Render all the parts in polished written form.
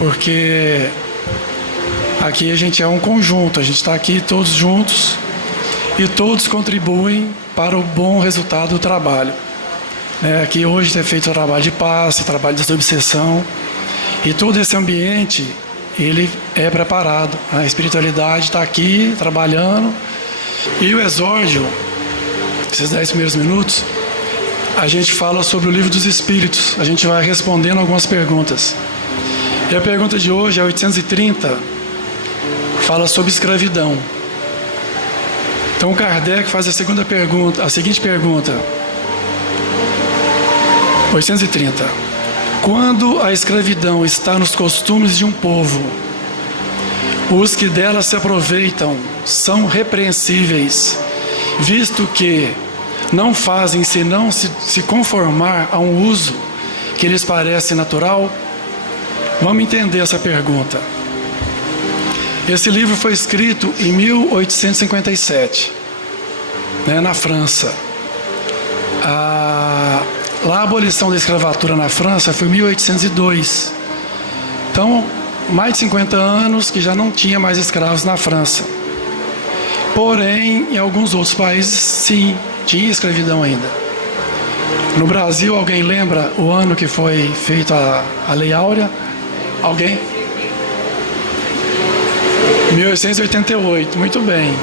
porque aqui a gente é um conjunto, a gente está aqui todos juntos e todos contribuem para o bom resultado do trabalho. Aqui hoje é feito o trabalho de passe, trabalho de desobsessão, e todo esse ambiente ele é preparado. A espiritualidade está aqui trabalhando, e o exórdio, esses 10 primeiros minutos, a gente fala sobre o livro dos Espíritos. A gente vai respondendo algumas perguntas. E a pergunta de hoje, a 830, fala sobre escravidão. Então Kardec faz a seguinte pergunta. 830. Quando a escravidão está nos costumes de um povo, os que dela se aproveitam são repreensíveis, visto que não fazem senão se conformar a um uso que lhes parece natural? Vamos entender essa pergunta. Esse livro foi escrito em 1857, na França. Lá a abolição da escravatura na França foi em 1802. Então, mais de 50 anos que já não tinha mais escravos na França. Porém, em alguns outros países, sim, tinha escravidão ainda. No Brasil, alguém lembra o ano que foi feita a Lei Áurea? Alguém? 1888, muito bem.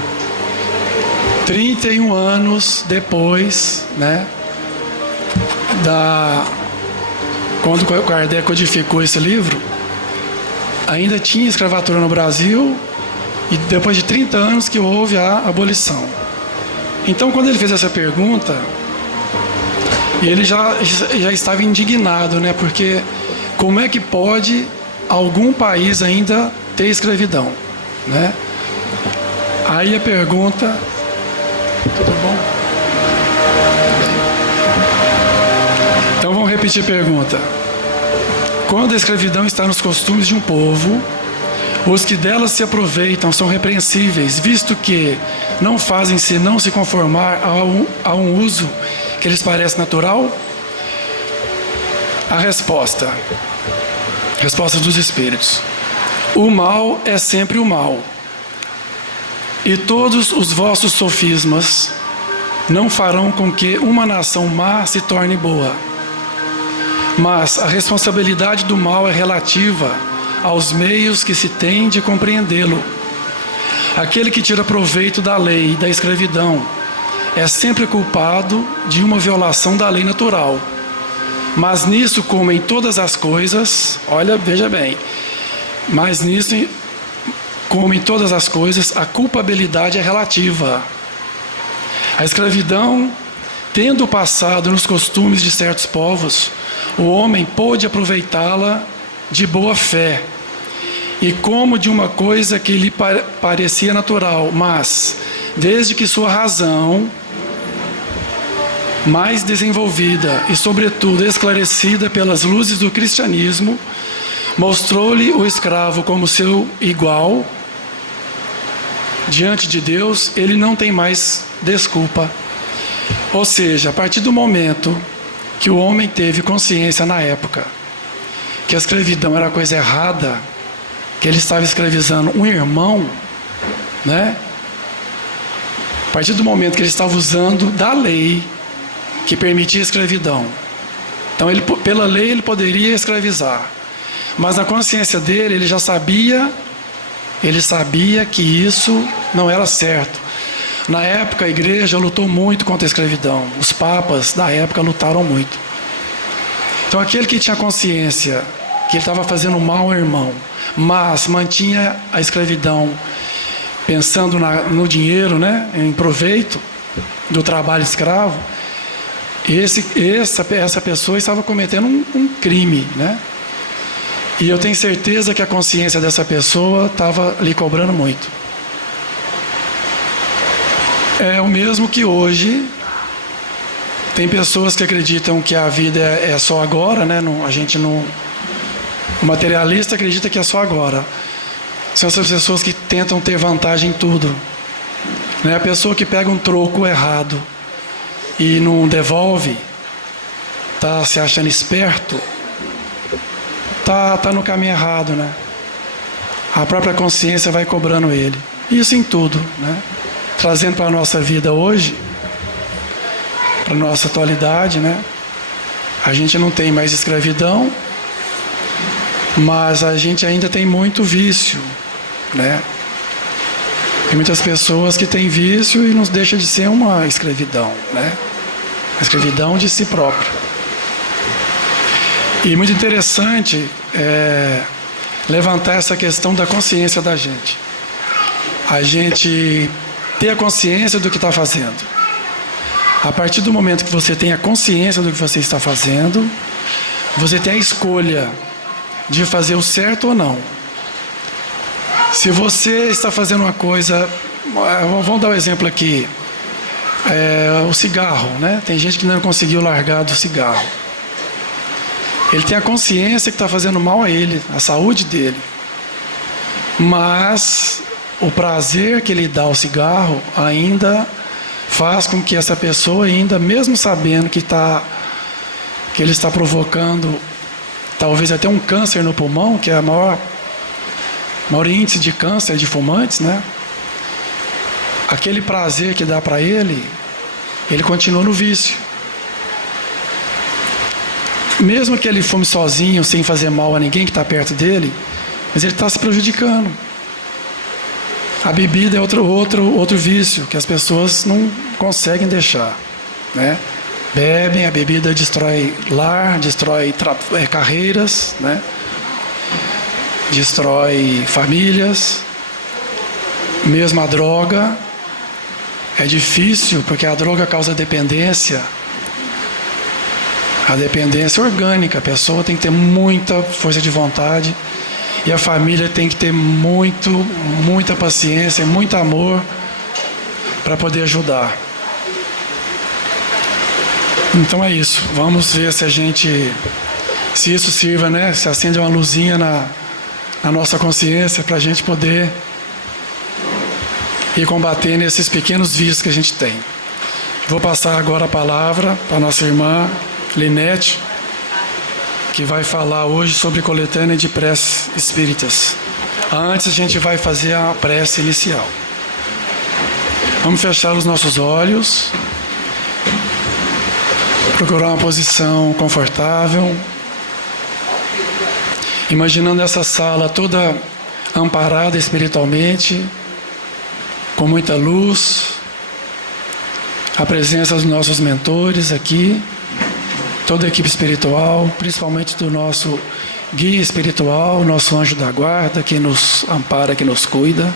31 anos depois, quando o Kardec codificou esse livro, ainda tinha escravatura no Brasil, e depois de 30 anos que houve a abolição. Então, quando ele fez essa pergunta, ele já estava indignado, porque como é que pode algum país ainda ter escravidão, Aí a pergunta... Tudo bom? Então vamos repetir a pergunta. Quando a escravidão está nos costumes de um povo, os que delas se aproveitam são repreensíveis, visto que não fazem senão se conformar a um uso que lhes parece natural? A resposta dos Espíritos. O mal é sempre o mal, e todos os vossos sofismas não farão com que uma nação má se torne boa. Mas a responsabilidade do mal é relativa aos meios que se tem de compreendê-lo. Aquele que tira proveito da lei da escravidão é sempre culpado de uma violação da lei natural. Mas nisso, como em todas as coisas, veja bem, mas nisso, como em todas as coisas, a culpabilidade é relativa. A escravidão, tendo passado nos costumes de certos povos, o homem pôde aproveitá-la de boa fé, e como de uma coisa que lhe parecia natural, mas, desde que sua razão, mais desenvolvida e, sobretudo, esclarecida pelas luzes do cristianismo, mostrou-lhe o escravo como seu igual diante de Deus, ele não tem mais desculpa. Ou seja, a partir do momento que o homem teve consciência na época que a escravidão era coisa errada, que ele estava escravizando um irmão, a partir do momento que ele estava usando da lei que permitia a escravidão, então pela lei ele poderia escravizar, mas na consciência dele ele já sabia, que isso não era certo. Na época a igreja lutou muito contra a escravidão, os papas da época lutaram muito. Então aquele que tinha consciência que ele estava fazendo mal ao irmão, mas mantinha a escravidão pensando no dinheiro, em proveito do trabalho escravo, essa pessoa estava cometendo um crime, E eu tenho certeza que a consciência dessa pessoa estava lhe cobrando muito. É o mesmo que hoje tem pessoas que acreditam que a vida é só agora, o materialista acredita que é só agora. São essas pessoas que tentam ter vantagem em tudo. A pessoa que pega um troco errado e não devolve, está se achando esperto, tá no caminho errado, né? A própria consciência vai cobrando ele. Isso em tudo, né? Trazendo para a nossa vida hoje, para a nossa atualidade, né? A gente não tem mais escravidão, mas a gente ainda tem muito vício, né? Tem muitas pessoas que têm vício e não deixa de ser uma escravidão, né? A escravidão de si próprio. E muito interessante levantar essa questão da consciência da gente. A gente ter a consciência do que está fazendo. A partir do momento que você tem a consciência do que você está fazendo, você tem a escolha de fazer o certo ou não. Se você está fazendo uma coisa, vamos dar um exemplo aqui, o cigarro, né? Tem gente que não conseguiu largar do cigarro. Ele tem a consciência que está fazendo mal a ele, a saúde dele. Mas o prazer que ele dá ao cigarro ainda faz com que essa pessoa ainda, mesmo sabendo que ele está provocando talvez até um câncer no pulmão, que é a maior índice de câncer de fumantes, né? Aquele prazer que dá para ele continua no vício. Mesmo que ele fume sozinho, sem fazer mal a ninguém que está perto dele, mas ele está se prejudicando. A bebida é outro vício que as pessoas não conseguem deixar, né? Bebem, a bebida destrói lar, destrói carreiras, né? Destrói famílias. Mesmo a droga é difícil, porque a droga causa dependência. A dependência orgânica, a pessoa tem que ter muita força de vontade e a família tem que ter muita paciência, muito amor para poder ajudar. Então é isso. Vamos ver se isso sirva, né? Se acende uma luzinha na nossa consciência para a gente poder ir combatendo esses pequenos vícios que a gente tem. Vou passar agora a palavra para a nossa irmã Linete, que vai falar hoje sobre coletânea de preces espíritas. Antes a gente vai fazer a prece inicial. Vamos fechar os nossos olhos, procurar uma posição confortável, imaginando essa sala toda amparada espiritualmente, com muita luz, a presença dos nossos mentores aqui, toda a equipe espiritual, principalmente do nosso guia espiritual, nosso anjo da guarda, que nos ampara, que nos cuida.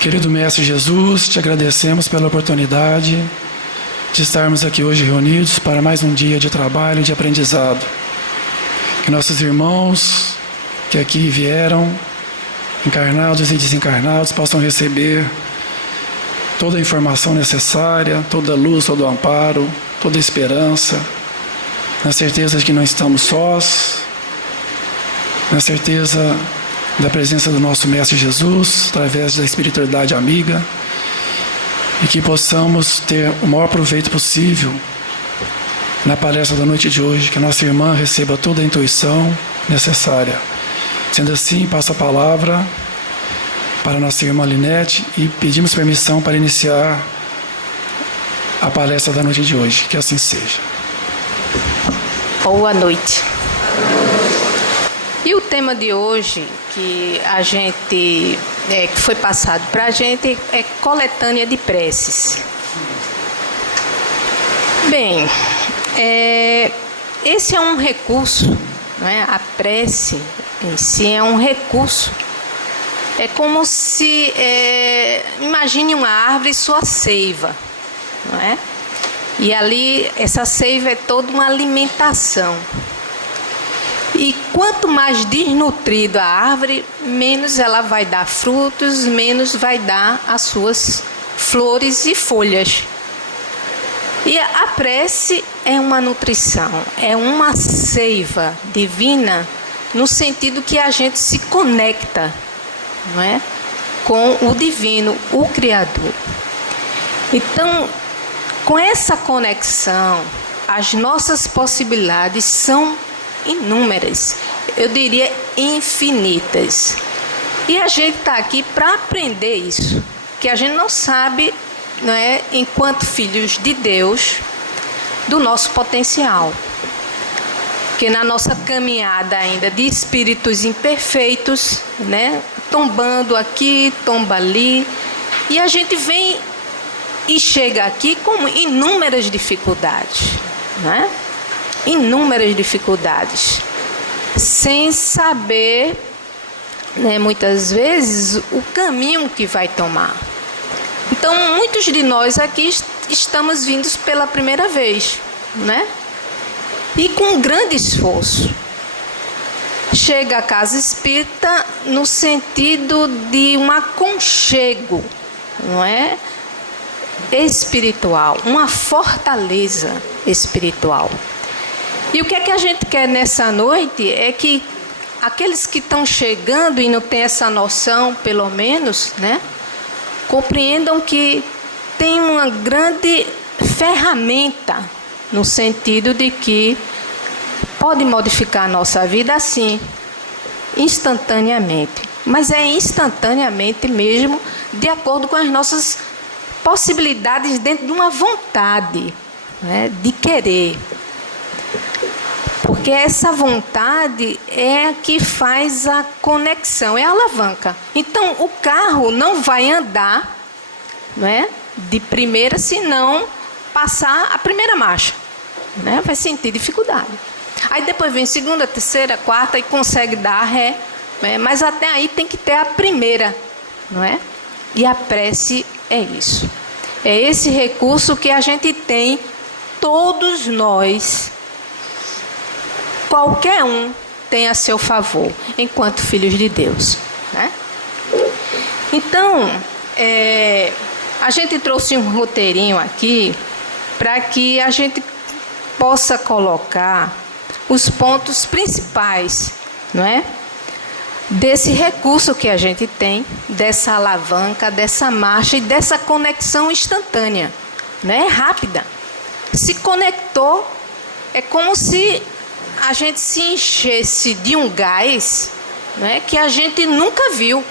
Querido Mestre Jesus, te agradecemos pela oportunidade de estarmos aqui hoje reunidos para mais um dia de trabalho e de aprendizado. Que nossos irmãos que aqui vieram, encarnados e desencarnados, possam receber toda a informação necessária, toda a luz, todo o amparo, toda a esperança, na certeza de que não estamos sós, na certeza da presença do nosso Mestre Jesus, através da espiritualidade amiga, e que possamos ter o maior proveito possível na palestra da noite de hoje, que a nossa irmã receba toda a intuição necessária. Sendo assim, passo a palavra para a nossa irmã Linete e pedimos permissão para iniciar a palestra da noite de hoje. Que assim seja. Boa noite. E o tema de hoje que que foi passado para a gente é coletânea de preces. Bem, esse é um recurso, não é? A prece em si é um recurso. É como se imagine uma árvore e sua seiva, não é? E ali essa seiva é toda uma alimentação. E quanto mais desnutrida a árvore, menos ela vai dar frutos, menos vai dar as suas flores e folhas. E a prece é uma nutrição, é uma seiva divina, no sentido que a gente se conecta, não é? Com o divino, o Criador. Então, com essa conexão, as nossas possibilidades são inúmeras. eu diria infinitas. E a gente está aqui para aprender isso, que a gente não sabe, não é, enquanto filhos de Deus, do nosso potencial. Porque na nossa caminhada ainda de espíritos imperfeitos, né, tombando aqui, tomba ali, e a gente vem e chega aqui com inúmeras dificuldades, né? Inúmeras dificuldades, sem saber, né, muitas vezes, o caminho que vai tomar. Então, muitos de nós aqui estamos vindos pela primeira vez, né? E com grande esforço. Chega à casa espírita no sentido de um aconchego, não é? Espiritual, uma fortaleza espiritual. E o que é que a gente quer nessa noite é que aqueles que estão chegando e não têm essa noção, pelo menos, né, compreendam que tem uma grande ferramenta, no sentido de que pode modificar a nossa vida assim, instantaneamente. Mas é instantaneamente mesmo, de acordo com as nossas possibilidades, dentro de uma vontade, né, de querer. Porque essa vontade é a que faz a conexão, é a alavanca. Então, o carro não vai andar, né, de primeira se não passar a primeira marcha, né? Vai sentir dificuldade. Aí depois vem segunda, terceira, quarta e consegue dar ré, né? Mas até aí tem que ter a primeira, não é? E a prece é isso. É esse recurso que a gente tem, todos nós, qualquer um tem a seu favor, enquanto filhos de Deus, né? Então, a gente trouxe um roteirinho aqui para que a gente possa colocar os pontos principais, não é? Desse recurso que a gente tem, dessa alavanca, dessa marcha e dessa conexão instantânea, né? Rápida. Se conectou, é como se a gente se enchesse de um gás, né, que a gente nunca viu,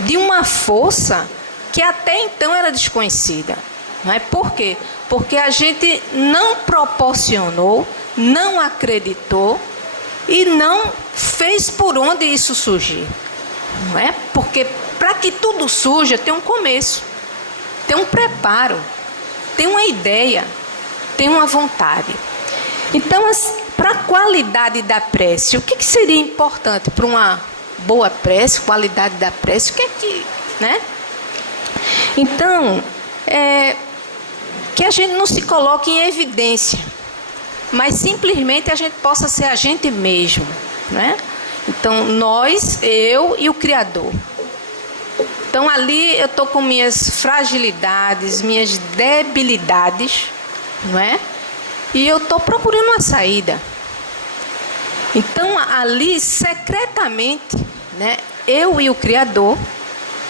de uma força que até então era desconhecida. Não é? Por quê? Porque a gente não proporcionou, não acreditou e não fez por onde isso surgir. Não é? Porque para que tudo surja tem um começo, tem um preparo, tem uma ideia, tem uma vontade. Então, para a qualidade da prece, o que seria importante para uma boa prece, qualidade da prece? O que é que, né? Então, que a gente não se coloque em evidência, mas simplesmente a gente possa ser a gente mesmo, né? Então, nós, eu e o Criador. Então, ali eu estou com minhas fragilidades, minhas debilidades, não é? E eu estou procurando uma saída. Então, ali, secretamente, né, eu e o Criador,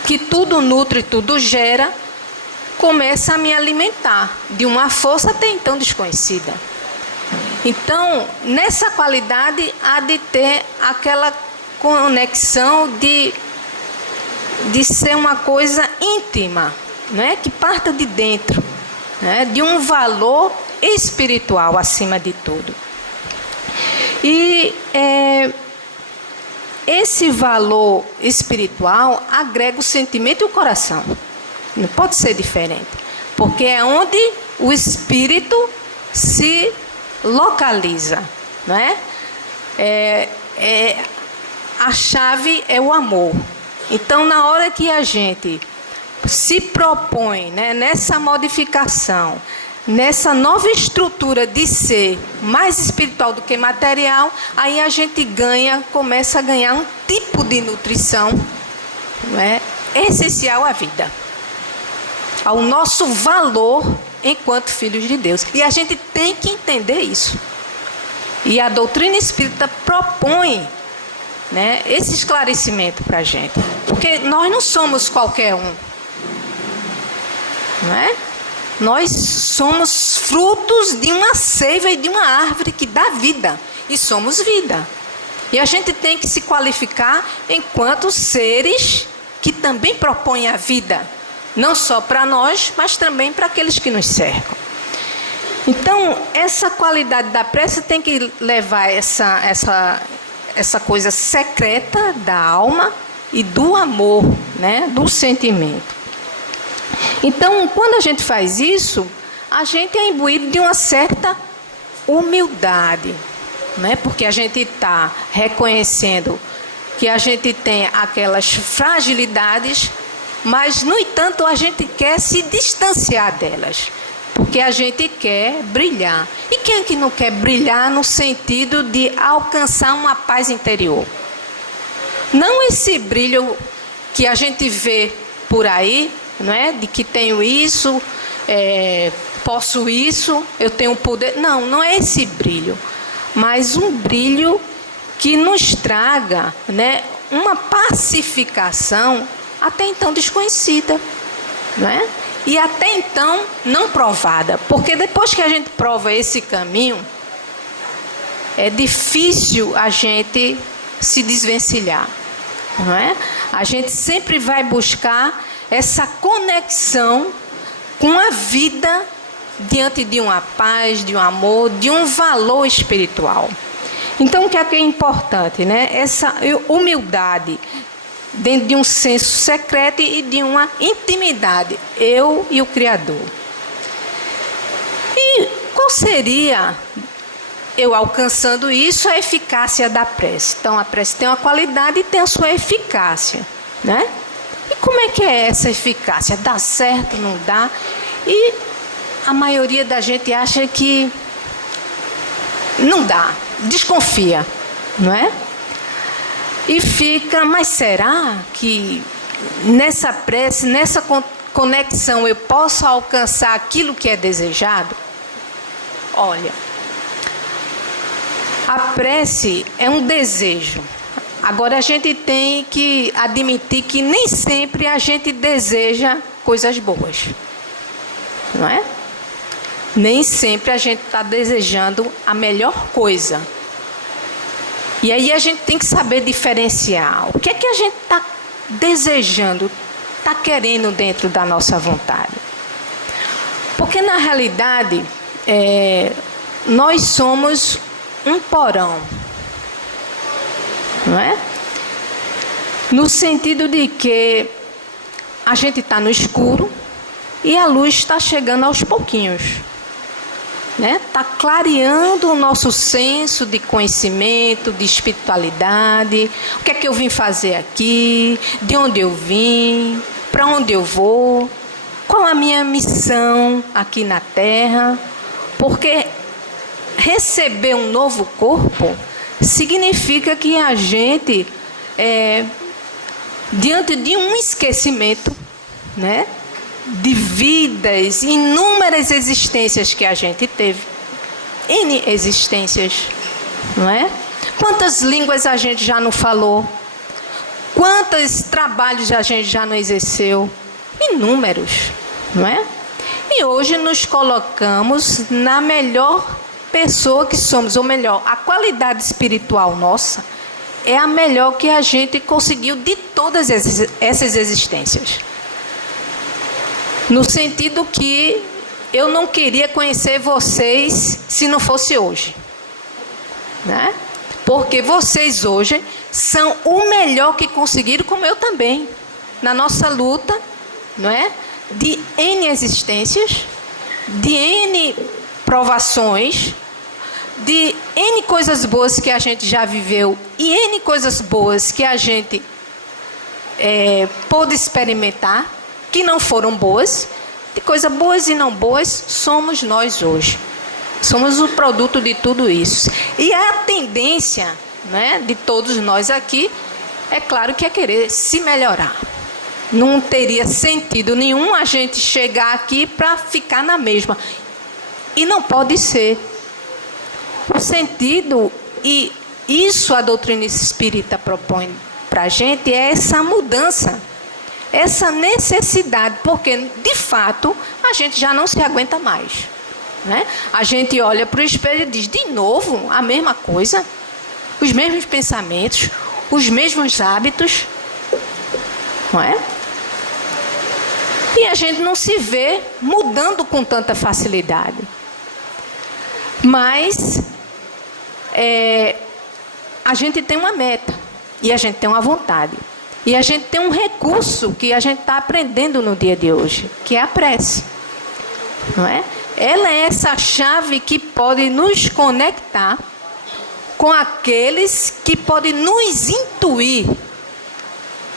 que tudo nutre, tudo gera, começa a me alimentar de uma força até então desconhecida. Então, nessa qualidade, há de ter aquela conexão de ser uma coisa íntima, né, que parta de dentro, né, de um valor espiritual acima de tudo. E esse valor espiritual agrega o sentimento e o coração. Não pode ser diferente. Porque é onde o espírito se localiza, não é? A chave é o amor. Então, na hora que a gente se propõe, né, nessa modificação, nessa nova estrutura de ser mais espiritual do que material, aí a gente começa a ganhar um tipo de nutrição, não é, essencial à vida, ao nosso valor enquanto filhos de Deus. E a gente tem que entender isso. E a doutrina espírita propõe, né, esse esclarecimento para a gente. Porque nós não somos qualquer um, não é? Nós somos frutos de uma seiva e de uma árvore que dá vida. E somos vida. E a gente tem que se qualificar enquanto seres que também propõem a vida, não só para nós, mas também para aqueles que nos cercam. Então, essa qualidade da prece tem que levar essa coisa secreta da alma e do amor, né? Do sentimento. Então, quando a gente faz isso, a gente é imbuído de uma certa humildade, né? Porque a gente está reconhecendo que a gente tem aquelas fragilidades, mas, no entanto, a gente quer se distanciar delas, porque a gente quer brilhar. E quem é que não quer brilhar no sentido de alcançar uma paz interior? Não esse brilho que a gente vê por aí, não é? De que tenho isso, posso isso, eu tenho poder. Não, não é esse brilho, mas um brilho que nos traga, né, uma pacificação até então desconhecida, não é? E até então não provada, porque depois que a gente prova esse caminho, é difícil a gente se desvencilhar, não é? A gente sempre vai buscar essa conexão com a vida diante de uma paz, de um amor, de um valor espiritual. Então, o que é importante, né? Essa humildade dentro de um senso secreto e de uma intimidade, eu e o Criador. E qual seria, eu alcançando isso, a eficácia da prece? Então, a prece tem uma qualidade e tem a sua eficácia, né? E como é que é essa eficácia? Dá certo, não dá? E a maioria da gente acha que não dá, desconfia, não é? E fica, mas será que nessa prece, nessa conexão, eu posso alcançar aquilo que é desejado? Olha, a prece é um desejo. Agora a gente tem que admitir que nem sempre a gente deseja coisas boas, não é? Nem sempre a gente está desejando a melhor coisa. E aí a gente tem que saber diferenciar. O que é que a gente está desejando, está querendo dentro da nossa vontade? Porque na realidade, nós somos um porão, não é? No sentido de que a gente está no escuro e a luz está chegando aos pouquinhos. Está clareando o nosso senso de conhecimento, de espiritualidade. O que é que eu vim fazer aqui? De onde eu vim? Para onde eu vou? Qual a minha missão aqui na Terra? Porque receber um novo corpo significa que a gente, diante de um esquecimento, né? De vidas, inúmeras existências que a gente teve, N existências, não é? Quantas línguas a gente já não falou? Quantos trabalhos a gente já não exerceu? Inúmeros, não é? E hoje nos colocamos na melhor pessoa que somos, ou melhor, a qualidade espiritual nossa é a melhor que a gente conseguiu de todas essas existências. No sentido que eu não queria conhecer vocês se não fosse hoje, né? Porque vocês hoje são o melhor que conseguiram, como eu também, na nossa luta, não é? De N existências, de N provações, de N coisas boas que a gente já viveu e N coisas boas que a gente pôde experimentar, que não foram boas. De coisas boas e não boas, somos nós hoje. Somos o produto de tudo isso. E a tendência, né, de todos nós aqui, é claro que é querer se melhorar. Não teria sentido nenhum a gente chegar aqui para ficar na mesma. E não pode ser. O sentido, e isso a doutrina espírita propõe para a gente, é essa mudança. Essa necessidade, porque de fato a gente já não se aguenta mais, né? A gente olha para o espelho e diz, de novo a mesma coisa, os mesmos pensamentos, os mesmos hábitos, não é? E a gente não se vê mudando com tanta facilidade. Mas a gente tem uma meta, e a gente tem uma vontade, e a gente tem um recurso que a gente está aprendendo no dia de hoje, que é a prece, não é? Ela é essa chave que pode nos conectar com aqueles que podem nos intuir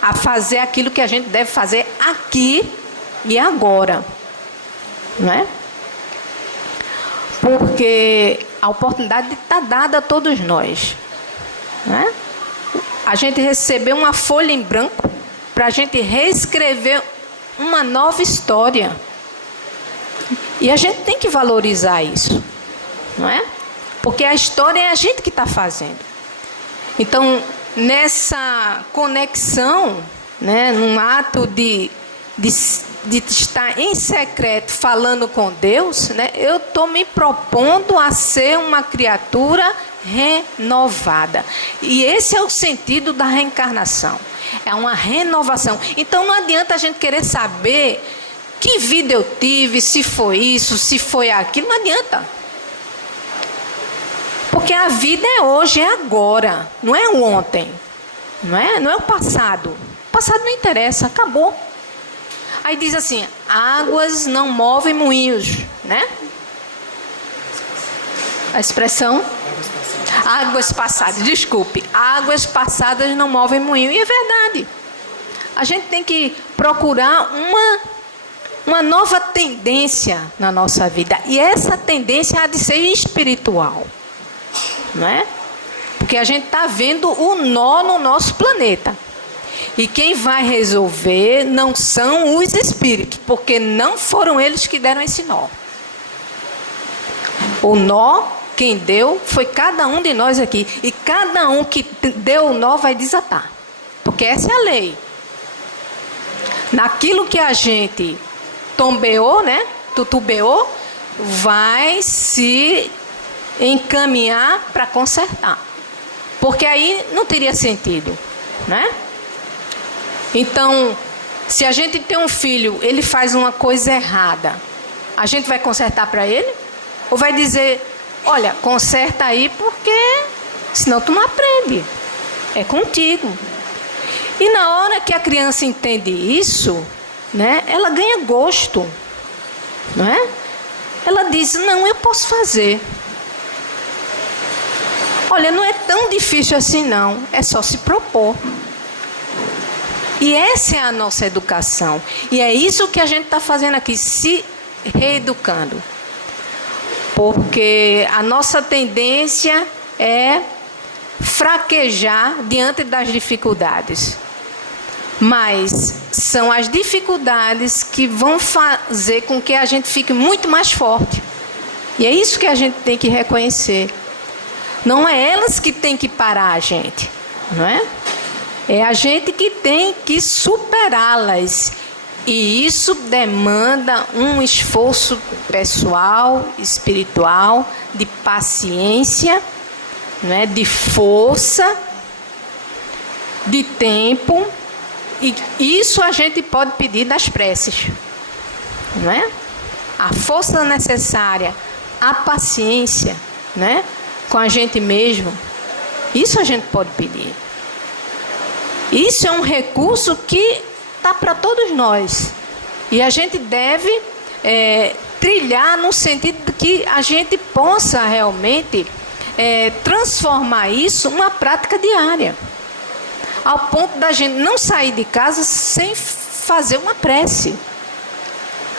a fazer aquilo que a gente deve fazer aqui e agora, não é? Porque a oportunidade está dada a todos nós, não é? A gente recebeu uma folha em branco para a gente reescrever uma nova história. E a gente tem que valorizar isso, não é? Porque a história é a gente que está fazendo. Então, nessa conexão, né, num ato de estar em secreto falando com Deus, né, eu estou me propondo a ser uma criatura renovada. E esse é o sentido da reencarnação. É uma renovação. Então, não adianta a gente querer saber que vida eu tive, se foi isso, se foi aquilo, não adianta. Porque a vida é hoje, é agora, não é o ontem, não é o passado. O passado não interessa, acabou. Aí diz assim, águas não movem moinhos, né? A expressão? Águas passadas, desculpe. Águas passadas não movem moinho. E é verdade. A gente tem que procurar uma nova tendência na nossa vida. E essa tendência há de ser espiritual, não é? Porque a gente está vendo o nó no nosso planeta. E quem vai resolver não são os espíritos, porque não foram eles que deram esse nó. O nó, quem deu, foi cada um de nós aqui. E cada um que deu o nó vai desatar. Porque essa é a lei. Naquilo que a gente tombeou, né? Tutubeou, vai se encaminhar para consertar. Porque aí não teria sentido, né? Então, se a gente tem um filho, ele faz uma coisa errada, a gente vai consertar para ele? Ou vai dizer, olha, conserta aí porque senão tu não aprende. É contigo. E na hora que a criança entende isso, né, ela ganha gosto, não é? Ela diz, não, eu posso fazer. Olha, não é tão difícil assim não, é só se propor. E essa é a nossa educação. E é isso que a gente está fazendo aqui, se reeducando. Porque a nossa tendência é fraquejar diante das dificuldades. Mas são as dificuldades que vão fazer com que a gente fique muito mais forte. E é isso que a gente tem que reconhecer. Não é elas que têm que parar a gente, não é? É a gente que tem que superá-las. E isso demanda um esforço pessoal, espiritual, de paciência, não é? De força, de tempo. E isso a gente pode pedir das preces, não é? A força necessária, a paciência, né? Com a gente mesmo, isso a gente pode pedir. Isso é um recurso que está para todos nós. E a gente deve trilhar no sentido de que a gente possa realmente transformar isso numa prática diária. Ao ponto da gente não sair de casa sem fazer uma prece.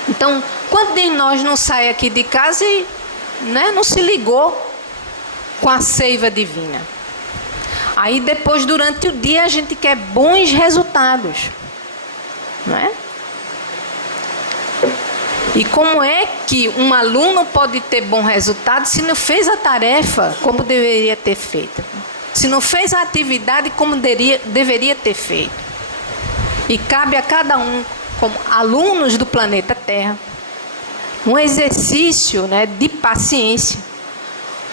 Então, quando de nós não sai aqui de casa e não se ligou com a seiva divina? Aí depois, durante o dia, a gente quer bons resultados, não é? E como é que um aluno pode ter bom resultado se não fez a tarefa como deveria ter feito? Se não fez a atividade como deveria ter feito? E cabe a cada um, como alunos do planeta Terra, um exercício, né, de paciência,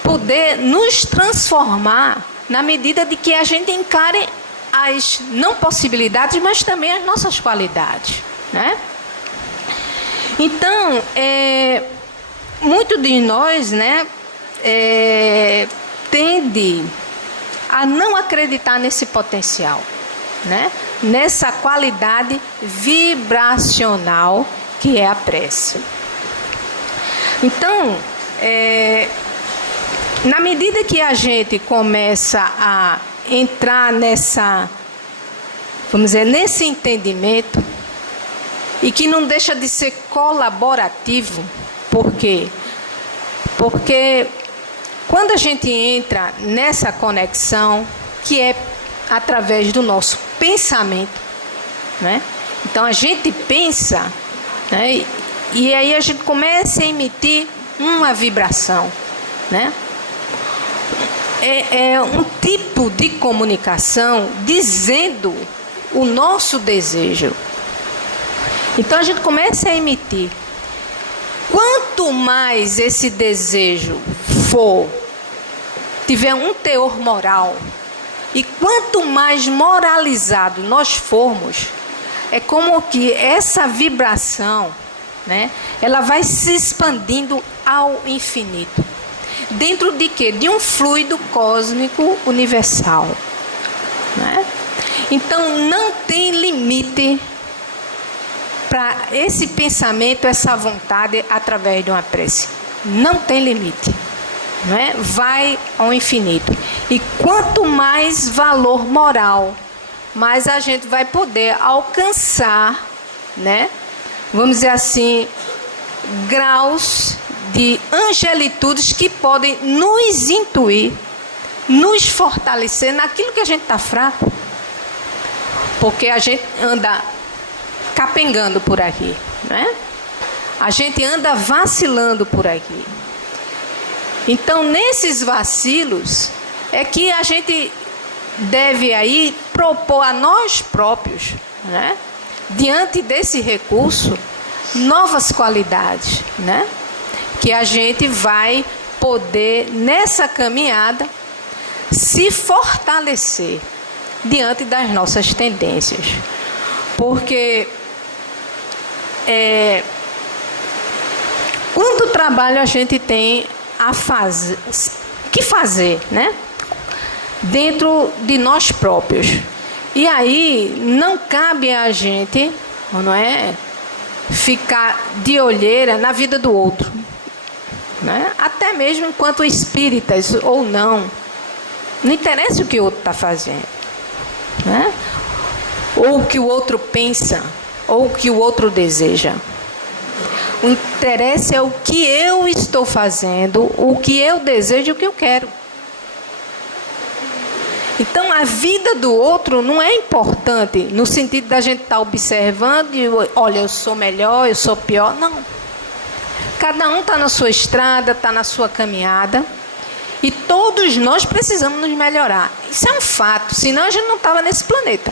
poder nos transformar na medida de que a gente encare as não possibilidades, mas também as nossas qualidades, né? Então, muito de nós, né, tende a não acreditar nesse potencial, né? Nessa qualidade vibracional que é a prece. Então, na medida que a gente começa a entrar vamos dizer, nesse entendimento, e que não deixa de ser colaborativo, por quê? Porque quando a gente entra nessa conexão, que é através do nosso pensamento, né? Então a gente pensa, né? E aí a gente começa a emitir uma vibração, né? É um tipo de comunicação dizendo o nosso desejo. Então a gente começa a emitir. Quanto mais esse desejo tiver um teor moral, e quanto mais moralizado nós formos, é como que essa vibração, né, ela vai se expandindo ao infinito. Dentro de quê? De um fluido cósmico universal, né? Então não tem limite para esse pensamento, essa vontade através de uma prece. Não tem limite, né? Vai ao infinito. E quanto mais valor moral, mais a gente vai poder alcançar, né? Vamos dizer assim, graus de angelitudes que podem nos intuir, nos fortalecer naquilo que a gente está fraco. Porque a gente anda capengando por aqui, né? A gente anda vacilando por aqui. Então, nesses vacilos, é que a gente deve aí propor a nós próprios, né? Diante desse recurso, novas qualidades, né? Que a gente vai poder, nessa caminhada, se fortalecer diante das nossas tendências. Porque quanto trabalho a gente tem que fazer, né? Dentro de nós próprios. E aí não cabe a gente, não é, ficar de olheira na vida do outro, né? Até mesmo enquanto espíritas ou não. Não interessa o que o outro está fazendo, né? Ou o que o outro pensa, ou o que o outro deseja. O interesse é o que eu estou fazendo, o que eu desejo e o que eu quero. Então, a vida do outro não é importante no sentido da gente estar observando e, olha, eu sou melhor, eu sou pior. Não. Cada um está na sua estrada, está na sua caminhada. E todos nós precisamos nos melhorar. Isso é um fato, senão a gente não estava nesse planeta.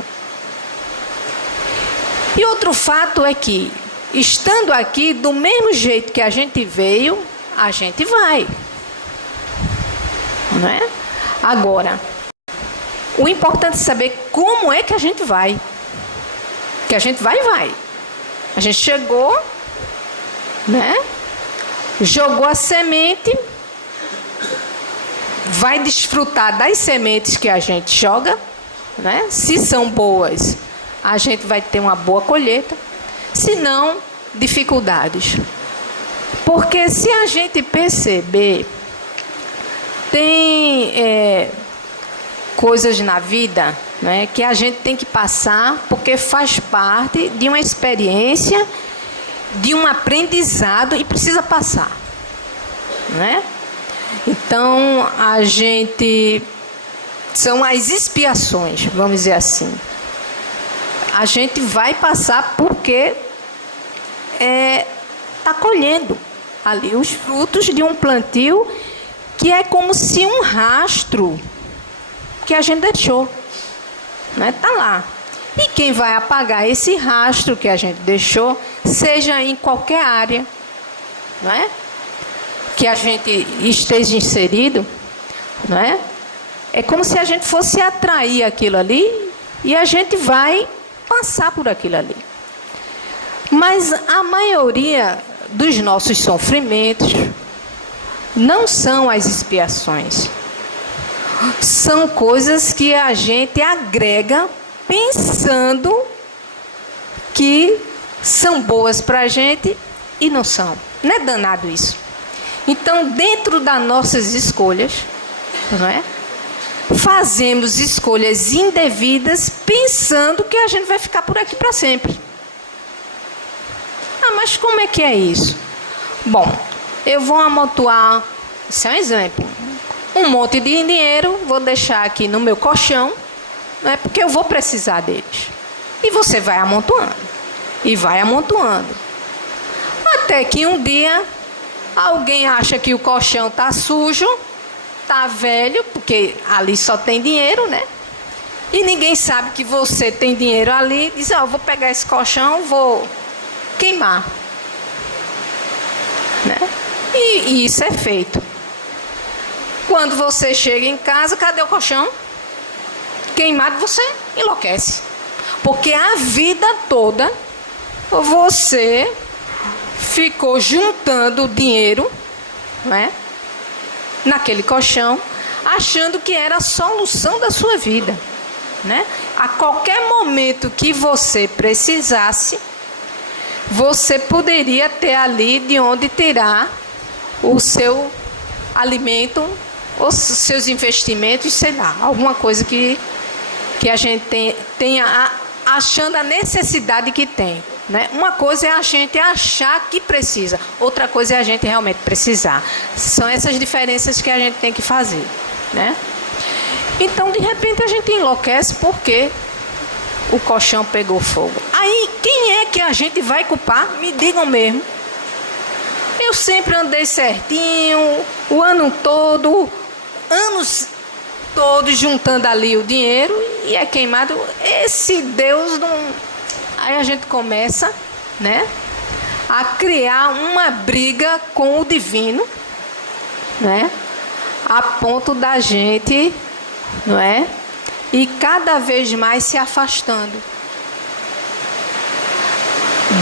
E outro fato é que, estando aqui, do mesmo jeito que a gente veio, a gente vai. Não é? Agora, o importante é saber como é que a gente vai. Que a gente vai. A gente chegou, né? Jogou a semente, vai desfrutar das sementes que a gente joga, né? Se são boas, a gente vai ter uma boa colheita. Se não, dificuldades. Porque se a gente perceber, tem coisas na vida, né, que a gente tem que passar porque faz parte de uma experiência, de um aprendizado e precisa passar, né? Então, a gente... São as expiações, vamos dizer assim. A gente vai passar porque está colhendo ali os frutos de um plantio que é como se um rastro que a gente deixou, né? Tá lá. E quem vai apagar esse rastro que a gente deixou, seja em qualquer área, não é? Que a gente esteja inserido, não é? É como se a gente fosse atrair aquilo ali e a gente vai passar por aquilo ali. Mas a maioria dos nossos sofrimentos não são as expiações. São coisas que a gente agrega pensando que são boas para a gente e não são. Não é danado isso. Então, dentro das nossas escolhas, não é? Fazemos escolhas indevidas pensando que a gente vai ficar por aqui para sempre. Ah, mas como é que é isso? Bom, eu vou amontoar, isso é um exemplo, um monte de dinheiro, vou deixar aqui no meu colchão, não é? Porque eu vou precisar deles. E você vai amontoando, e vai amontoando. Até que um dia, alguém acha que o colchão está sujo, está velho, porque ali só tem dinheiro, né? E ninguém sabe que você tem dinheiro ali, diz, eu vou pegar esse colchão, vou queimar. Né? E isso é feito. Quando você chega em casa, cadê o colchão? Queimado, você enlouquece. Porque a vida toda você ficou juntando dinheiro, né, naquele colchão, achando que era a solução da sua vida. Né? A qualquer momento que você precisasse, você poderia ter ali de onde tirar o seu alimento, os seus investimentos, sei lá, alguma coisa que a gente tenha achando a necessidade que tem. Né? Uma coisa é a gente achar que precisa, outra coisa é a gente realmente precisar. São essas diferenças que a gente tem que fazer. Né? Então, de repente, a gente enlouquece porque o colchão pegou fogo. Aí, quem é que a gente vai culpar? Me digam mesmo. Eu sempre andei certinho, o ano todo, anos todos juntando ali o dinheiro e é queimado. Esse Deus não... Aí a gente começa, né, a criar uma briga com o divino, né, a ponto da gente, não é, e cada vez mais se afastando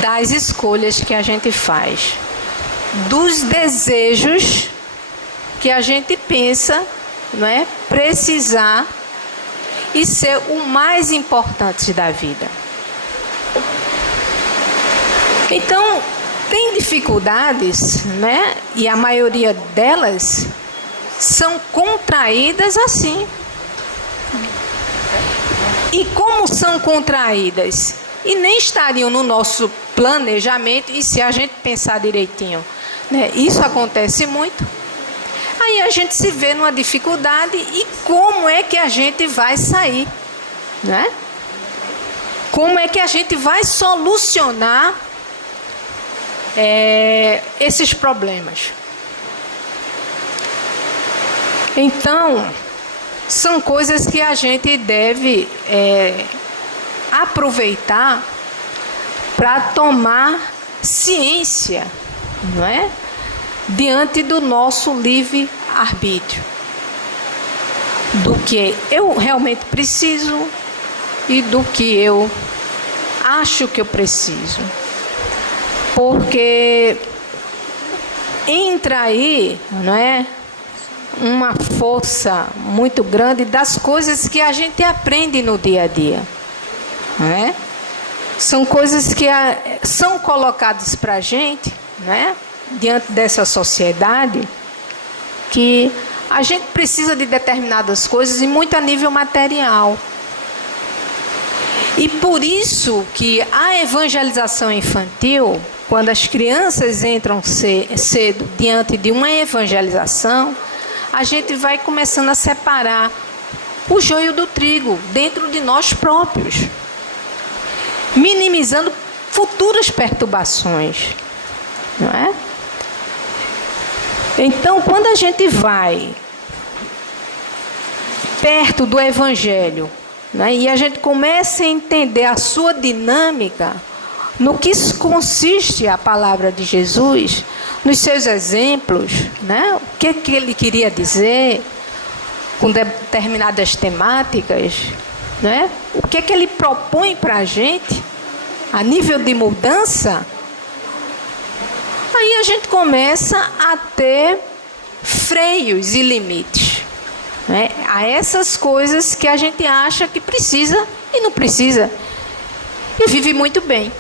das escolhas que a gente faz, dos desejos que a gente pensa, não é, precisar e ser o mais importante da vida. Então, tem dificuldades, né? E a maioria delas são contraídas assim. E como são contraídas? E nem estariam no nosso planejamento, e se a gente pensar direitinho, né? Isso acontece muito. Aí a gente se vê numa dificuldade e como é que a gente vai sair? Né? Como é que a gente vai solucionar esses problemas? Então, são coisas que a gente deve aproveitar para tomar ciência, não é? Diante do nosso livre-arbítrio, do que eu realmente preciso e do que eu acho que eu preciso. Porque entra aí, não é, uma força muito grande das coisas que a gente aprende no dia a dia, não é? São coisas que são colocadas para a gente, não é, diante dessa sociedade, que a gente precisa de determinadas coisas e muito a nível material. E por isso que a evangelização infantil, quando as crianças entram cedo diante de uma evangelização, a gente vai começando a separar o joio do trigo dentro de nós próprios, minimizando futuras perturbações, não é? Então, quando a gente vai perto do Evangelho, né, e a gente começa a entender a sua dinâmica, no que consiste a palavra de Jesus, nos seus exemplos, né, o que ele queria dizer, com determinadas temáticas, né? O que é que ele propõe para a gente, a nível de mudança, aí a gente começa a ter freios e limites, né? A essas coisas que a gente acha que precisa e não precisa, e vive muito bem,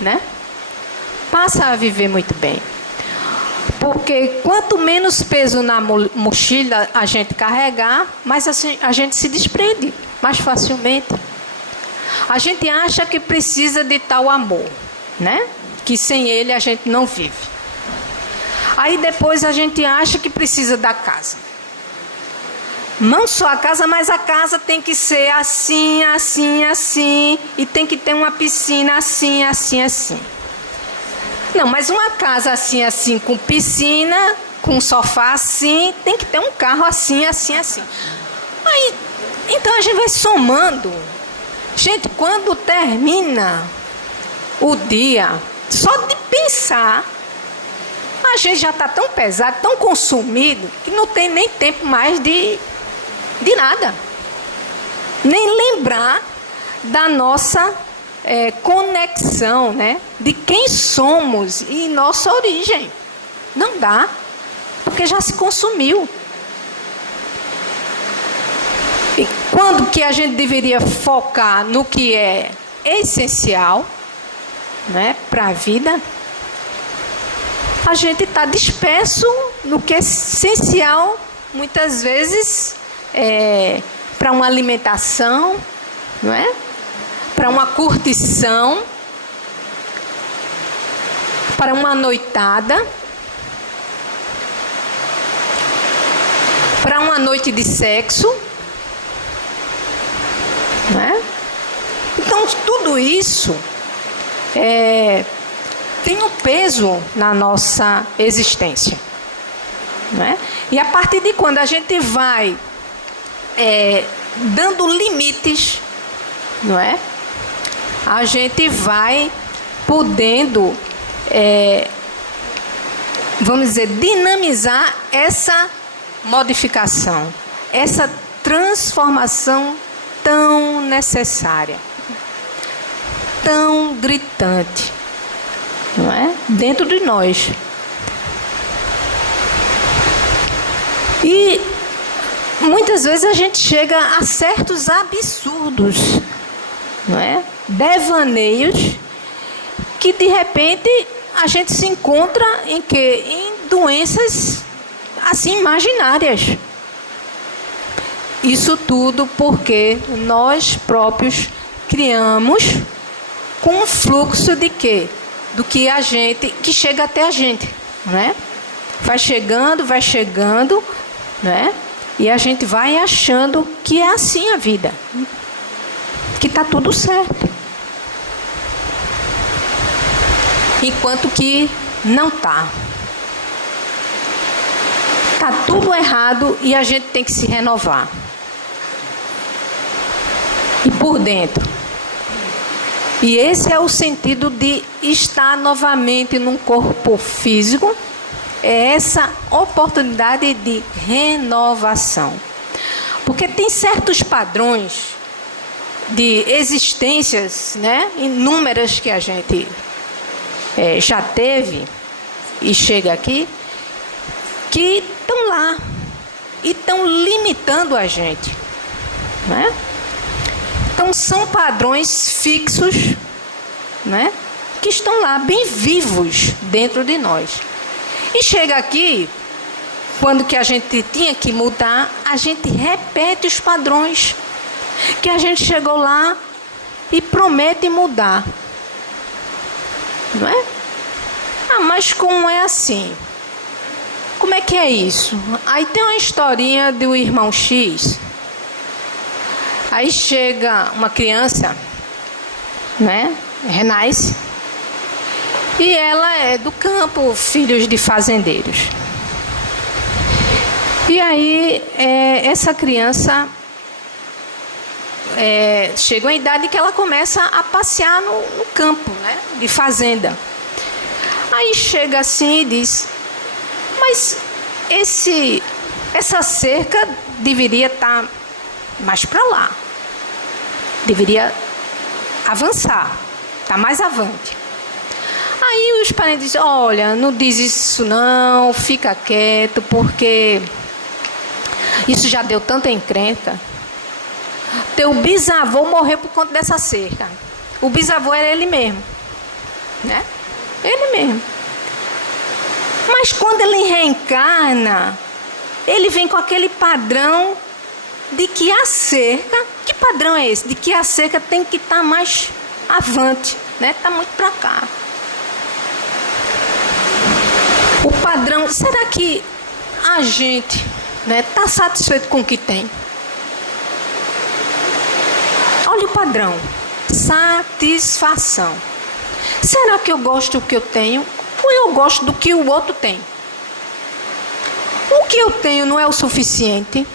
né? Passa a viver muito bem. Porque quanto menos peso na mochila a gente carregar, mais assim, a gente se desprende mais facilmente. A gente acha que precisa de tal amor, né? Que sem ele a gente não vive. Aí depois a gente acha que precisa da casa. Não só a casa, mas a casa tem que ser assim, assim, assim. E tem que ter uma piscina assim, assim, assim. Não, mas uma casa assim, assim, com piscina, com sofá assim, tem que ter um carro assim, assim, assim. Aí, então a gente vai somando. Gente, quando termina o dia, só de pensar, a gente já está tão pesado, tão consumido, que não tem nem tempo mais de nada. Nem lembrar da nossa conexão, né? De quem somos e nossa origem. Não dá, porque já se consumiu. E quando que a gente deveria focar no que é essencial, né, para a vida, a gente está disperso no que é essencial, muitas vezes, para uma alimentação, não é? Para uma curtição, para uma noitada, para uma noite de sexo, não é? Então, tudo isso tem um peso na nossa existência, não é? E a partir de quando a gente vai dando limites, não é? A gente vai podendo, vamos dizer, dinamizar essa modificação, essa transformação tão necessária, tão gritante, não é? Dentro de nós. E muitas vezes a gente chega a certos absurdos, não é? Devaneios que de repente a gente se encontra em doenças assim imaginárias. Isso tudo porque nós próprios criamos com um fluxo de quê? Do que a gente, que chega até a gente, não é? Vai chegando, não é? E a gente vai achando que é assim a vida, que está tudo certo. Enquanto que não está. Está tudo errado e a gente tem que se renovar. E por dentro. E esse é o sentido de estar novamente num corpo físico. É essa oportunidade de renovação. Porque tem certos padrões de existências, né, inúmeras que a gente já teve e chega aqui, que estão lá e estão limitando a gente, né? Então são padrões fixos, né, que estão lá bem vivos dentro de nós. E chega aqui, quando que a gente tinha que mudar, a gente repete os padrões que a gente chegou lá e promete mudar. Não é? Ah, mas como é assim? Como é que é isso? Aí tem uma historinha do irmão X. Aí chega uma criança, né? Renasce. E ela é do campo, filhos de fazendeiros. E aí, essa criança chega uma idade que ela começa a passear no campo, né, de fazenda. Aí chega assim e diz: mas essa cerca deveria estar mais para lá. Deveria avançar, estar mais avante. Aí os parentes dizem, olha, não diz isso não, fica quieto, porque isso já deu tanta encrenca. Teu bisavô morreu por conta dessa cerca. O bisavô era ele mesmo, né? Ele mesmo. Mas quando ele reencarna, ele vem com aquele padrão de que a cerca, que padrão é esse? De que a cerca tem que estar mais avante, né? Está muito para cá. O padrão, será que a gente está satisfeito com o que tem? Olha o padrão, satisfação. Será que eu gosto do que eu tenho ou eu gosto do que o outro tem? O que eu tenho não é o suficiente?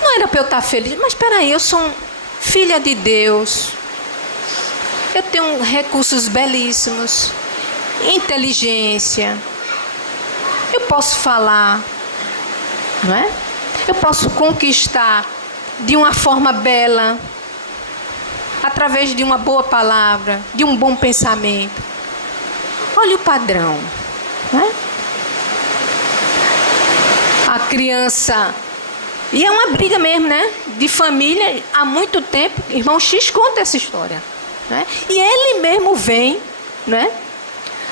Não era para eu estar feliz, mas espera aí, eu sou filha de Deus. Eu tenho recursos belíssimos, inteligência. Eu posso falar, não é? Eu posso conquistar de uma forma bela, através de uma boa palavra, de um bom pensamento. Olha o padrão, não é? A criança, e é uma briga mesmo, né? De família, há muito tempo, irmão X conta essa história, né? E ele mesmo vem, né?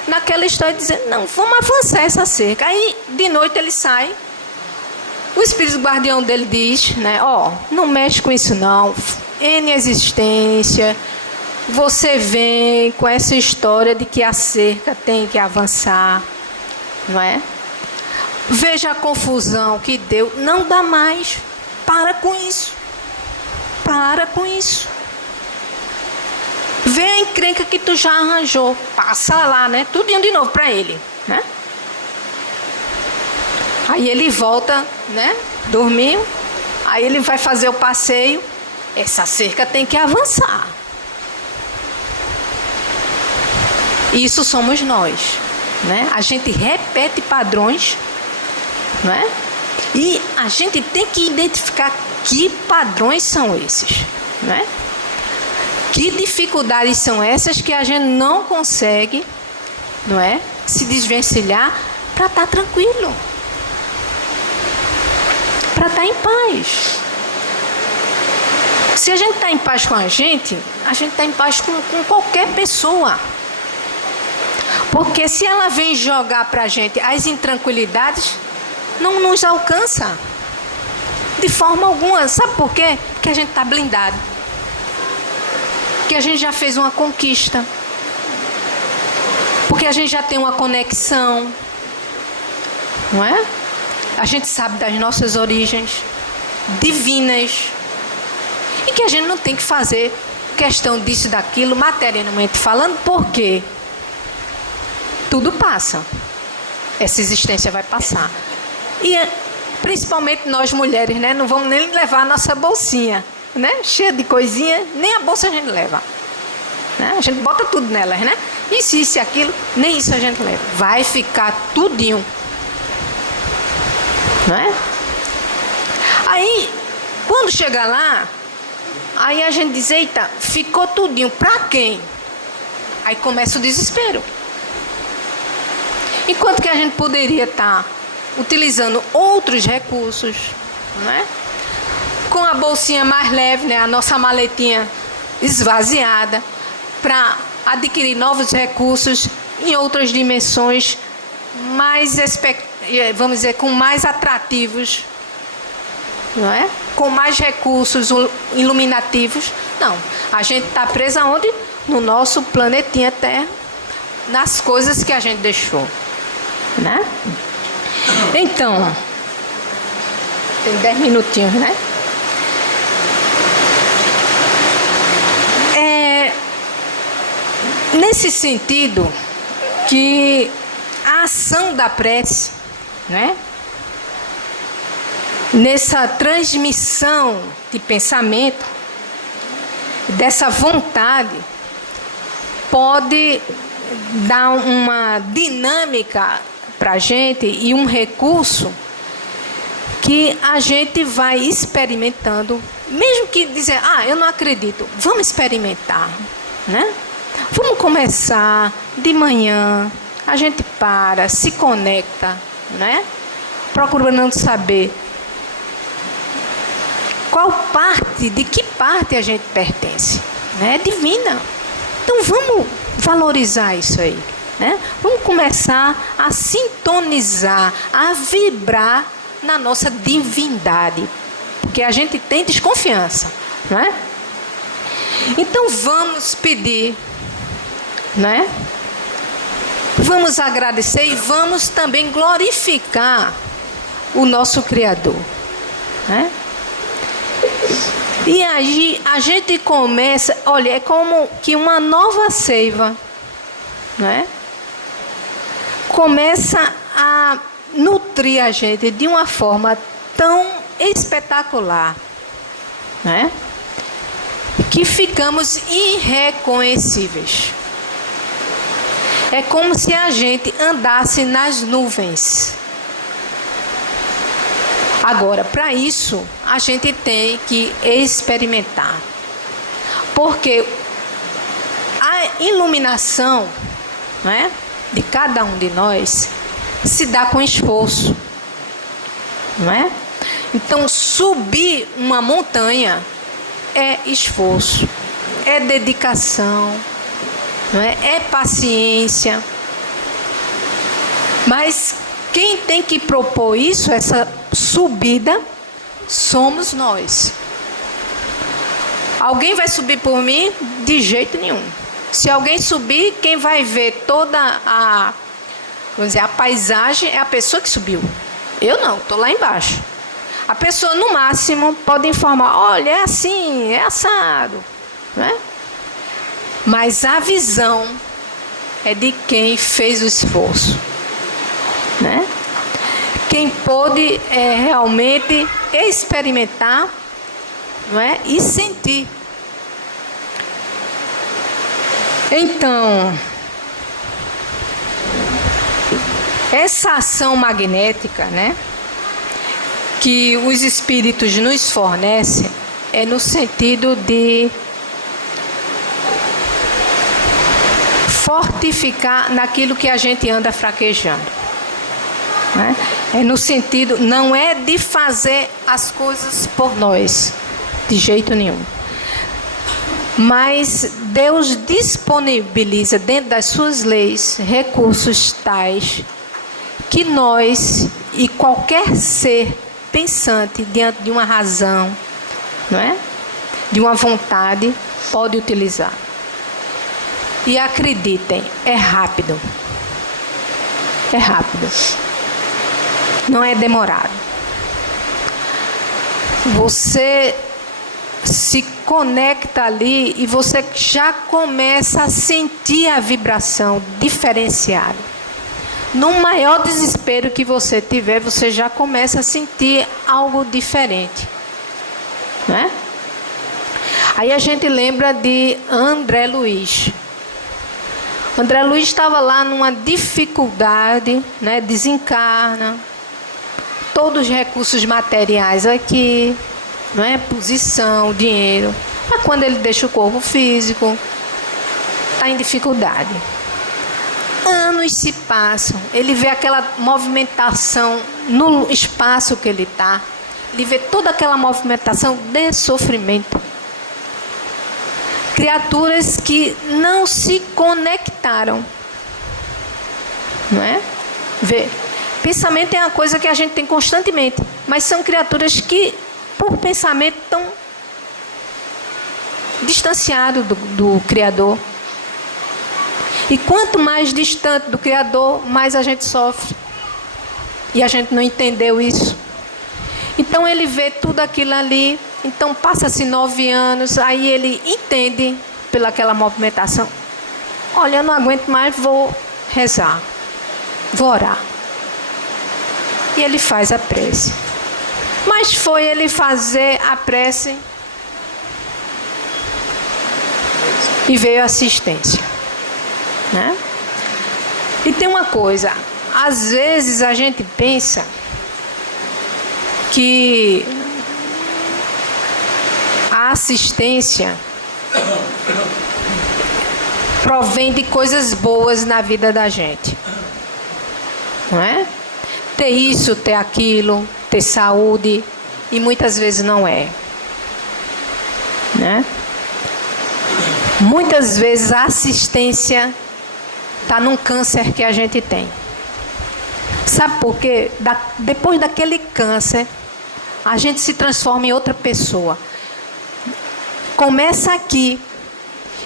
Naquela história dizendo, não, vamos avançar essa cerca. Aí, de noite ele sai, o espírito guardião dele diz, né? Ó, não mexe com isso não, N existência, você vem com essa história de que a cerca tem que avançar, não é? Veja a confusão que deu, não dá mais, para com isso, para com isso. Vê a encrenca que tu já arranjou, passa lá, né? Tudinho de novo para ele, né? Aí ele volta, né? Dormiu, aí ele vai fazer o passeio, essa cerca tem que avançar. Isso somos nós, né? A gente repete padrões, não é? E a gente tem que identificar que padrões são esses, não é? Que dificuldades são essas que a gente não consegue, não é? Se desvencilhar para estar tranquilo, para estar em paz. Se a gente está em paz com a gente está em paz com qualquer pessoa. Porque se ela vem jogar para a gente as intranquilidades, não nos alcança de forma alguma. Sabe por quê? Porque a gente está blindado. Porque a gente já fez uma conquista. Porque a gente já tem uma conexão. Não é? A gente sabe das nossas origens divinas. E que a gente não tem que fazer questão disso, daquilo, materialmente falando, porque tudo passa. Essa existência vai passar. E principalmente nós mulheres, né? Não vamos nem levar a nossa bolsinha, né? Cheia de coisinha, nem a bolsa a gente leva, né? A gente bota tudo nelas, né? Isso e aquilo, nem isso a gente leva. Vai ficar tudinho, não é? Aí, quando chegar lá, aí a gente diz, eita, ficou tudinho, pra quem? Aí começa o desespero. Enquanto que a gente poderia estar utilizando outros recursos, não é? Com a bolsinha mais leve, né? A nossa maletinha esvaziada, para adquirir novos recursos em outras dimensões, mais, vamos dizer, com mais atrativos, não é? Com mais recursos iluminativos. Não, a gente está presa onde? No nosso planetinha Terra, nas coisas que a gente deixou, né? Então, tem 10 minutinhos, né? Nesse sentido que a ação da prece, né? Nessa transmissão de pensamento, dessa vontade, pode dar uma dinâmica para a gente e um recurso que a gente vai experimentando, mesmo que dizer, eu não acredito, vamos experimentar, né? Vamos começar de manhã, a gente para, se conecta, né? Procurando saber de que parte a gente pertence, né? É divina. Então vamos valorizar isso aí, né? Vamos começar a sintonizar, a vibrar na nossa divindade, porque a gente tem desconfiança, né? Então vamos pedir, né? Vamos agradecer e vamos também glorificar o nosso Criador, né? E aí a gente começa, olha, é como que uma nova seiva, né? Começa a nutrir a gente de uma forma tão espetacular, né? Que ficamos irreconhecíveis. É como se a gente andasse nas nuvens. Agora, para isso, a gente tem que experimentar. Porque a iluminação, né, de cada um de nós se dá com esforço, não é? Então, subir uma montanha é esforço, é dedicação, não é? É paciência. Mas quem tem que propor isso, essa subida, somos nós. Alguém vai subir por mim? De jeito nenhum. Se alguém subir, quem vai ver toda a paisagem é a pessoa que subiu. Eu não, estou lá embaixo. A pessoa, no máximo, pode informar, olha, é assim, é assado, né? Mas a visão é de quem fez o esforço, né? Quem pôde realmente experimentar, não é? E sentir. Então, essa ação magnética, né, que os espíritos nos fornecem, é no sentido de fortificar naquilo que a gente anda fraquejando, né? É no sentido, não é de fazer as coisas por nós, de jeito nenhum. Mas Deus disponibiliza dentro das suas leis recursos tais que nós e qualquer ser pensante diante de uma razão, não é? De uma vontade, pode utilizar. E acreditem, é rápido. É rápido. Não é demorado. Você se conecta ali e você já começa a sentir a vibração diferenciada. No maior desespero que você tiver, você já começa a sentir algo diferente, né? Aí a gente lembra de André Luiz. André Luiz estava lá numa dificuldade, né? Desencarna, todos os recursos materiais aqui, não é? Posição, dinheiro. Mas quando ele deixa o corpo físico, está em dificuldade. Anos se passam, ele vê aquela movimentação no espaço que ele está, ele vê toda aquela movimentação de sofrimento. Criaturas que não se conectaram, não é? Vê, pensamento é uma coisa que a gente tem constantemente, mas são criaturas que, por pensamento, estão distanciados do Criador. E quanto mais distante do Criador, mais a gente sofre. E a gente não entendeu isso. Então ele vê tudo aquilo ali. Então passa-se 9 anos, aí ele entende pelaquela movimentação. Olha, eu não aguento mais, vou rezar. Vou orar. E ele faz a prece. Mas foi ele fazer a prece e veio a assistência, né? E tem uma coisa, às vezes a gente pensa que a assistência provém de coisas boas na vida da gente, não é? Ter isso, ter aquilo, ter saúde, e muitas vezes não é, né? Muitas vezes a assistência está num câncer que a gente tem. Sabe por quê? Depois daquele câncer, a gente se transforma em outra pessoa. Começa aqui.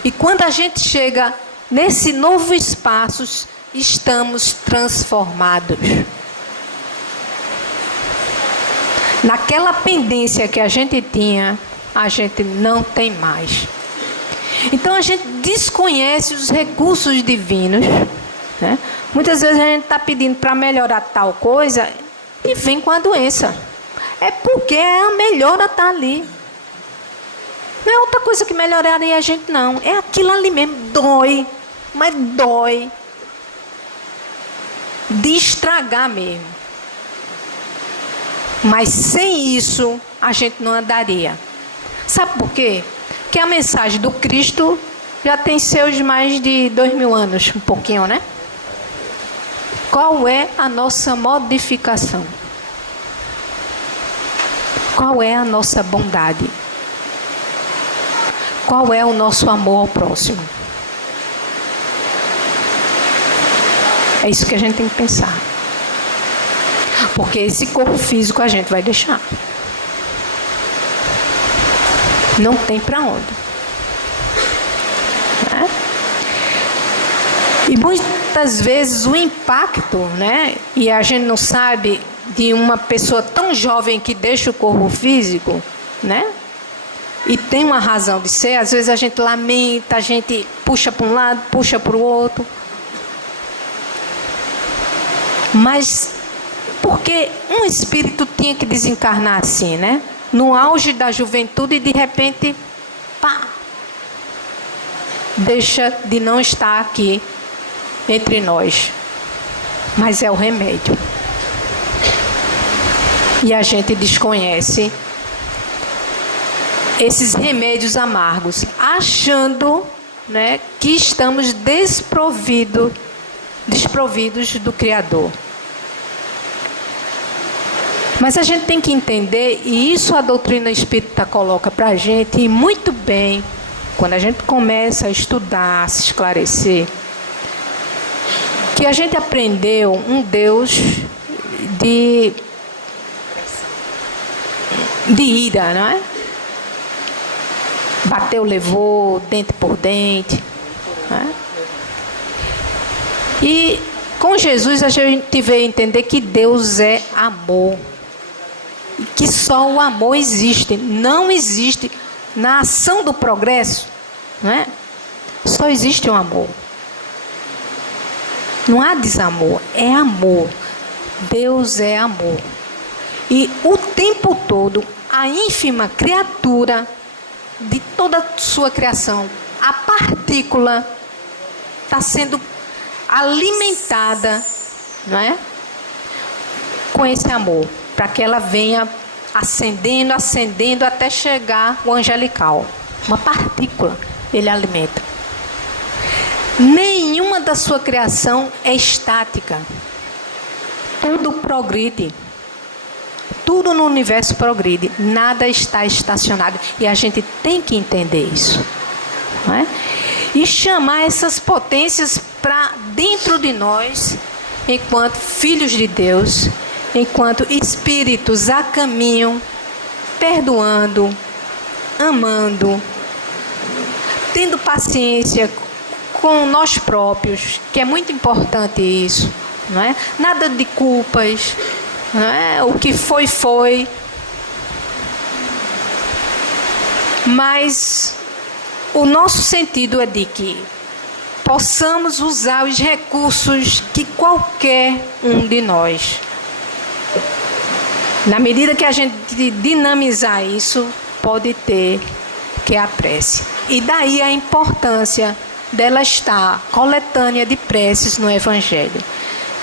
E quando a gente chega nesse novo espaço, estamos transformados. Naquela pendência que a gente tinha, a gente não tem mais. Então a gente desconhece os recursos divinos, né? Muitas vezes a gente está pedindo para melhorar tal coisa e vem com a doença. É porque a melhora está ali. Não é outra coisa que melhoraria a gente, não. É aquilo ali mesmo. Dói. Mas dói. De estragar mesmo. Mas sem isso, a gente não andaria. Sabe por quê? Porque a mensagem do Cristo já tem seus mais de 2000 anos. Um pouquinho, né? Qual é a nossa modificação? Qual é a nossa bondade? Qual é o nosso amor ao próximo? É isso que a gente tem que pensar. Porque esse corpo físico a gente vai deixar. Não tem para onde. Né? E muitas vezes o impacto, né? E a gente não sabe de uma pessoa tão jovem que deixa o corpo físico, né? E tem uma razão de ser. Às vezes a gente lamenta, a gente puxa para um lado, puxa para o outro. Mas porque um espírito tinha que desencarnar assim, né? No auge da juventude e de repente, pá, deixa de não estar aqui entre nós. Mas é o remédio. E a gente desconhece esses remédios amargos, achando, né, que estamos desprovidos do Criador. Mas a gente tem que entender, e isso a doutrina espírita coloca para a gente, e muito bem, quando a gente começa a estudar, a se esclarecer, que a gente aprendeu um Deus de ira, não é? Bateu, levou, dente por dente. Né? E com Jesus a gente veio entender que Deus é amor. E que só o amor existe. Não existe na ação do progresso. Não é? Só existe o amor. Não há desamor, é amor. Deus é amor. E o tempo todo, a ínfima criatura de toda a sua criação, a partícula está sendo alimentada, não é? Com esse amor, para que ela venha ascendendo, ascendendo até chegar o angelical. Uma partícula ele alimenta. Nenhuma da sua criação é estática. Tudo progride. Tudo no universo progride, nada está estacionado. E a gente tem que entender isso. Não é? E chamar essas potências para dentro de nós, enquanto filhos de Deus, enquanto espíritos a caminho, perdoando, amando, tendo paciência com nós próprios, que é muito importante isso. Não é? Nada de culpas. Não é? O que foi, foi. Mas o nosso sentido é de que possamos usar os recursos que qualquer um de nós. Na medida que a gente dinamizar isso, pode ter que é a prece. E daí a importância dela estar coletânea de preces no Evangelho.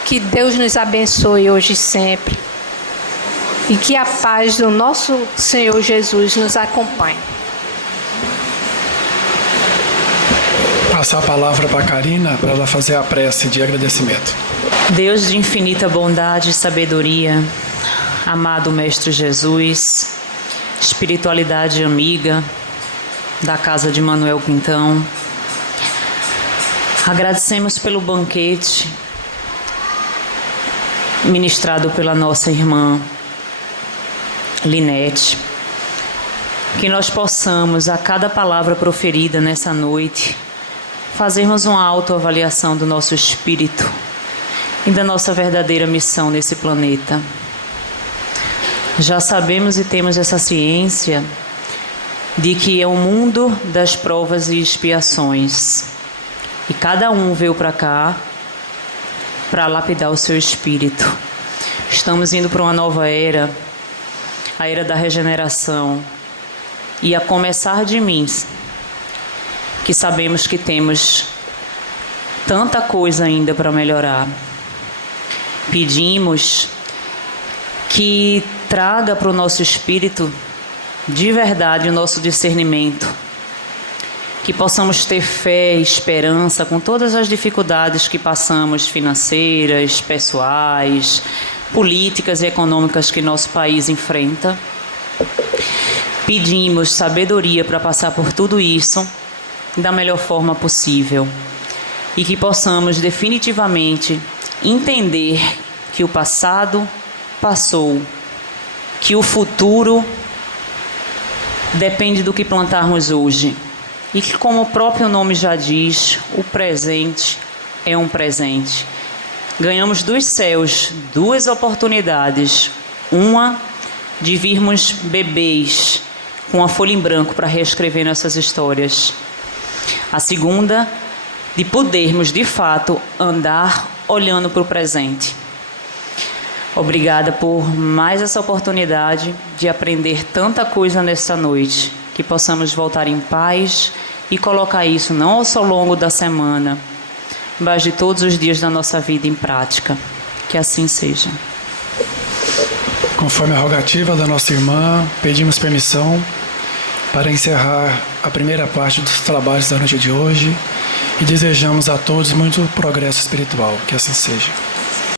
Que Deus nos abençoe hoje e sempre. e que a paz do nosso Senhor Jesus nos acompanhe. Passar a palavra para a Karina, para ela fazer a prece de agradecimento. Deus de infinita bondade e sabedoria, amado Mestre Jesus, espiritualidade amiga da casa de Manuel Quintão, agradecemos pelo banquete ministrado pela nossa irmã Linete, que nós possamos, a cada palavra proferida nessa noite, fazermos uma autoavaliação do nosso espírito e da nossa verdadeira missão nesse planeta. Já sabemos e temos essa ciência de que é o mundo das provas e expiações. E cada um veio para cá para lapidar o seu espírito. Estamos indo para uma nova era, a era da regeneração. E a começar de mim, que sabemos que temos tanta coisa ainda para melhorar. Pedimos que traga para o nosso espírito de verdade o nosso discernimento, que possamos ter fé e esperança com todas as dificuldades que passamos, financeiras, pessoais, políticas e econômicas que nosso país enfrenta. Pedimos sabedoria para passar por tudo isso da melhor forma possível e que possamos definitivamente entender que o passado passou, que o futuro depende do que plantarmos hoje e que, como o próprio nome já diz, o presente é um presente. Ganhamos dos céus 2 oportunidades, uma de virmos bebês com a folha em branco para reescrever nossas histórias, a segunda de podermos de fato andar olhando para o presente. Obrigada por mais essa oportunidade de aprender tanta coisa nesta noite, que possamos voltar em paz e colocar isso não só ao longo da semana, mas de todos os dias da nossa vida em prática. Que assim seja. Conforme a rogativa da nossa irmã, pedimos permissão para encerrar a primeira parte dos trabalhos da noite de hoje e desejamos a todos muito progresso espiritual. Que assim seja.